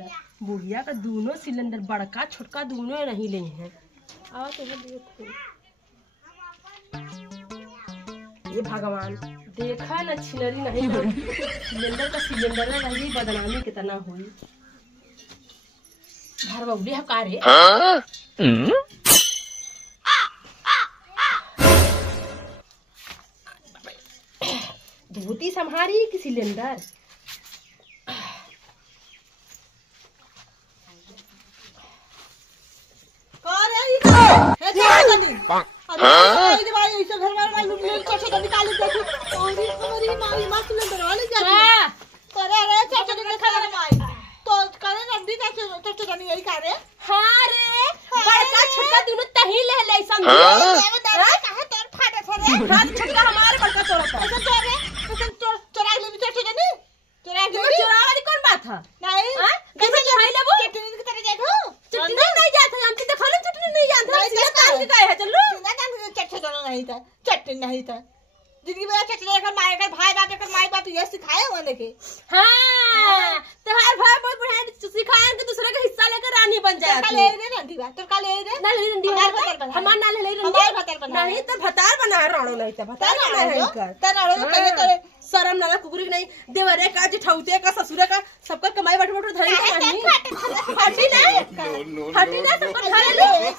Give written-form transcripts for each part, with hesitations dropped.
बुढ़िया का दोनों सिलेंडर बड़का छोटका दोनों नहीं ले हैं। आओ तो ये भगवान देखा न छिलरी नहीं सिलेंडर का सिलेंडर रही बदनामी कितना हुई। घर बबली हकारे धोती संभारी कि सिलेंडर चटनी नहीं था जिंदगी में चटनी लेकर माए कर भाई बाप कर माई बाप ये सिखाए होने के। हां तो हर भाई बहुत बढ़िया सिखाए कि दूसरे का हिस्सा लेकर रानी बन जाए। तो ले रे रंडी बा तो का ले रे ना ले रंडी हमार ना ले रंडी हमार भतार बना नहीं तो भतार बना राणो नहीं तो भतार बना है कर त राणो कहिए तोरे शर्म ना कुकुरी नहीं देवरे का जेठौते का ससुरे का सबका कमाई बट बट धरी का नहीं हटी ना सबको धरे लो तो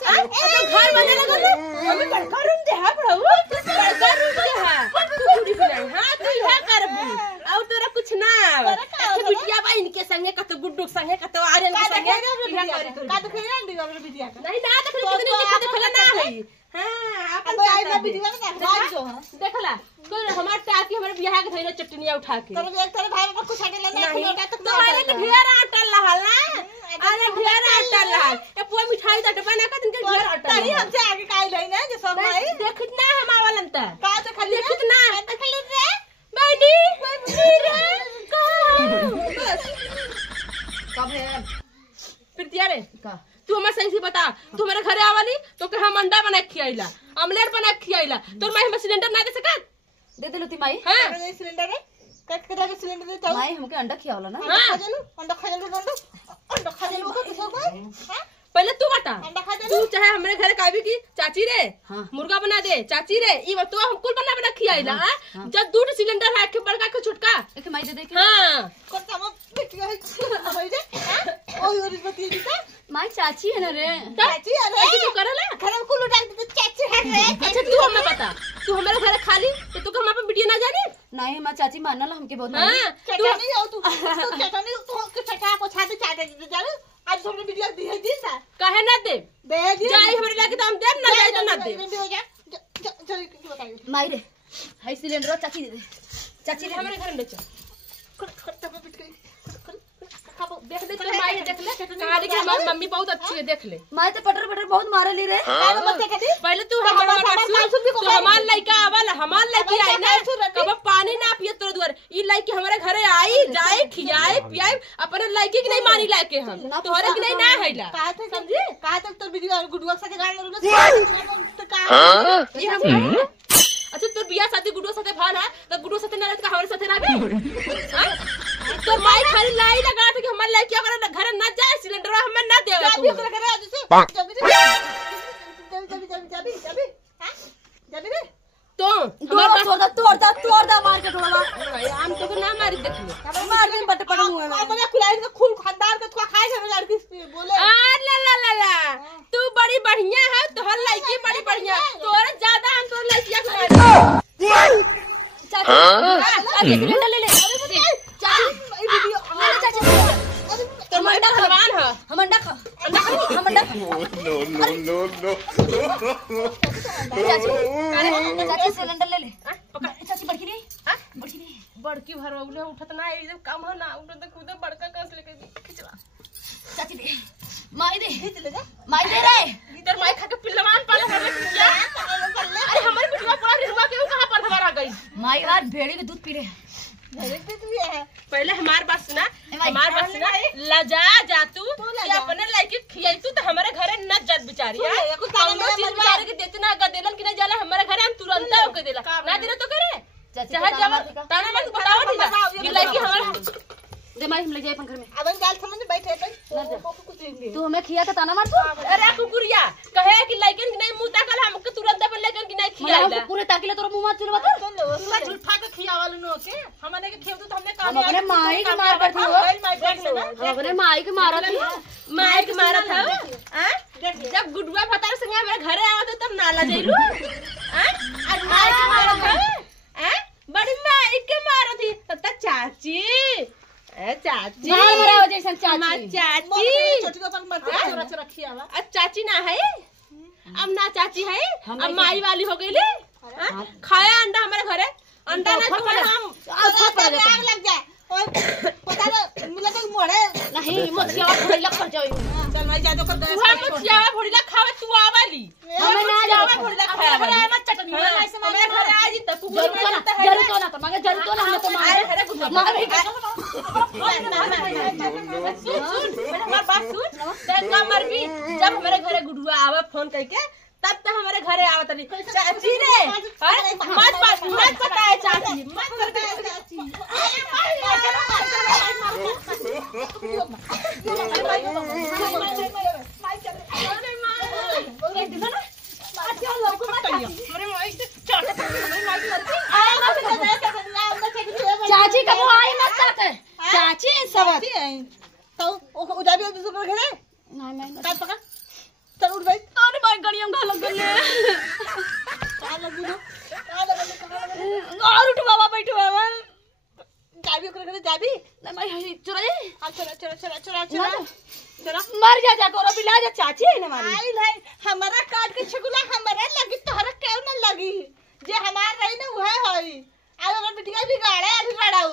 घर बने लगल अबे बड़का रूम दे हा प्रभु बड़का रूम दे हा कुकुरी नहीं हां तू यह करबू और तोरा कुछ ना अच्छे बिटिया बा इनके संगे कत गुड्डू संगे कत आर्यन के संगे का तो खेला दी बाबू बिटिया का नहीं ना देख कितनी देखला ना है। हां अपन आई ना बिटिया का जो देखला तो हमार टाकी हमारे बियाह के धइले चटनिया उठा के तोरे एक तोरे भाई को कुछ हटे लेना नहीं तो अरे के ढेर आटा लहल ना अरे ढेर आटा लहल ए पूरा मिठाई दा डब्बा ना का दिन के ढेर आटा नहीं हमसे आगे काई लेना जो सब भाई देखत ना हम आवलन त का तो खाली देखत ना तो खाली रे बैठी रे का कब है प्रीतिया रे का तू हमें सही से बता तू हमारे घरे आवाली तो के हम अंडा बना के खियाइला ऑमलेट बना के खियाइला तोर माई हम सिलेंडर ना दे सकत दे देलु ती माई। हां सिलेंडर है कट के दे सिलेंडर दे चाहो माई हमके अंडा खियावला ना अंडा खा जानो अंडा खा जानो तो सब हां पहले तू बता अंडा खा तू चाहे हमारे घर काबी की चाची रे हाँ। मुर्गा बना दे चाची रे ई तो हम कुल बना खियाइला जब दूध सिलेंडर है के बड़का के छोटका एक माई दे दे के हां कौन सा हम बिटिया है भाई दे ओए और बतिए दी माई चाची है ना रे चाची अरे तू करला घर में कुल डाल दे चाची है रे। अच्छा तू हमें बता तू हमारे घर खाली तो तू हम अपन बिटिया ना जाने नहीं मां चाची मानला हमके बहुत हां तू नहीं हो तू चटनी तू के चटा को छाते चाटे जाने आज हमने बिटिया दी है दी सा काहे ना दे दे दी जाई हमरे लाके तो हम दे ना जाई तो ना दे चल की बताइए माई रे हाई सिलेंडर चाची दे दे चाची रे हमारे घर में बेचो खत्ता पे बिट गई देख दे तो माई देख ले कहानी की हमारी मम्मी बहुत अच्छी है देख ले माई तो पटर पटर बहुत मारली रे पहले तू हमार लइका आवल हमार लइकी आई ना कब पानी ना पिए तोर दुआर ई लइकी हमारे घरे आई जाए खियाए पियाए अपने लइकी की नहीं मानी लाके हम तोहरे की नहीं ना हैला समझी का तक तो वीडियो गुडुआ साथे गाल ना तो का ये हम अच्छा तोर बियाह शादी गुडुआ साथे भान है तो गुडुआ साथे ना रहत का हमारे साथे रहबे हां तो माई खाली लाई लगा थे कि हमार लइकी अगर घर ना जाए सिलेंडर हम ना देवे जाबी ओकरा करे आज से जाबी हां जाबी रे तो तोड़ दा मार के थोड़ा आम तो ना मारी देख ले मार दे बट पड़ मुंह में अपने खुलाई का खून खानदार का थोड़ा खाए है लड़की बोले आ ला तू बड़ी बढ़िया है तोहर लड़की बड़ी बढ़िया तोरे ज्यादा हम तोर लड़किया को चाची सिलेंडर ले ले चाची वीडियो चाची तो मंडा खलवान है हम अंडा खा हम अंडा No. चाची सिलेंडर ले ले पकड़ चाची बढ़ी नहीं बड़की भरौले उठत ना एकदम काम है ना उठत कूदे बड़का कस लेके खिचवा चाची दे माई दे ले जा माई दे रे इधर माई खा के पिलवान पाले हमें क्या अरे हमारी बिटिया पूरा रिवा के कहां पर हमारा गई माई यार भेड़ी के दूध पी रहे पहले हमार बात सुना लजा जा तू अपने लड़की खियाई तू तो हमारे घरे न जद बिचारी बिचारी के देते ना अगर देलन कि नहीं जाला हमारे घरे हम तुरंत होके देला ना देला तो करे चाहे जब ताना मत बताओ कि लड़की हमारा दे माई हम ले जाए अपन घर में। अब हम जाल समझ बैठे कुछ देंगे तू हमें खिया के ताना मार तू। अरे कुकुरिया कहे कि लइकन की नहीं मुंह ताकल हमके तुरंत अपन लेकर की नहीं मतलब खियाइला। हम पूरे ताकिले तोरा मुंह मत चलवा दे। पूरा झूठा के खियावल नो के हमने के खेव तो हमने काम हम अपने माई के मार करती हो। हम अपने माई के मारा थी। मार के मारा था हां जब गुडुआ फतार संग हमारे घरे आवत तब नाला जइलू हां आज मार के मारा था हां बड़ी माई के मारा थी तब चाची ए चाची गाल मराओ जैसन चाची। चाची छोटी को अपन मत चोरा चोरा खियावा अब चाची ना है अब ना चाची है अब माई वाली हो गई ले खाया अंडा हमारे घरे अंडा ना तो हम आग लग जाए और पता ना मुझे तो मोड़े नहीं मछिया भइला कर जाई। चल मैं जा दो कर तू हम चियावा फोड़ीला खावे तू आवाली हमें ना चियावा फोड़ीला खावे हमें मत चटनी हमें घर आ जी तब जरूर तो ना तो मांगे जरूर तो ना हमें तो मारे अरे गुड्डा मार भी सुन मेरा बात सुन तेरा मरबी जब हमारे घरे गुडुआ आवे फोन करके तब तक हमारे घरे आवत नहीं चाची रे मत पता है चाची मत पता है चाची चाची कब आई मत जाते चाची सब तो उधर भी दूसरे घरे नहीं नहीं काट पकड़ चल उठ भाई अरे भाई गड़ियों घाल गले और उठ बाबा बैठो बाबा जाबी ओकरे घरे जाबी ना भाई चुरा दे आ चला चला चला चला चला चला मर जा करो बिला जा चाची है ना हमारी आई नहीं हमारा काट के छगुला हमारे लगी तोहरा क्यों ना लगी जे हमार रही ना वह होई आज हमर बिटिया भी गाड़े अभी गाड़ाऊ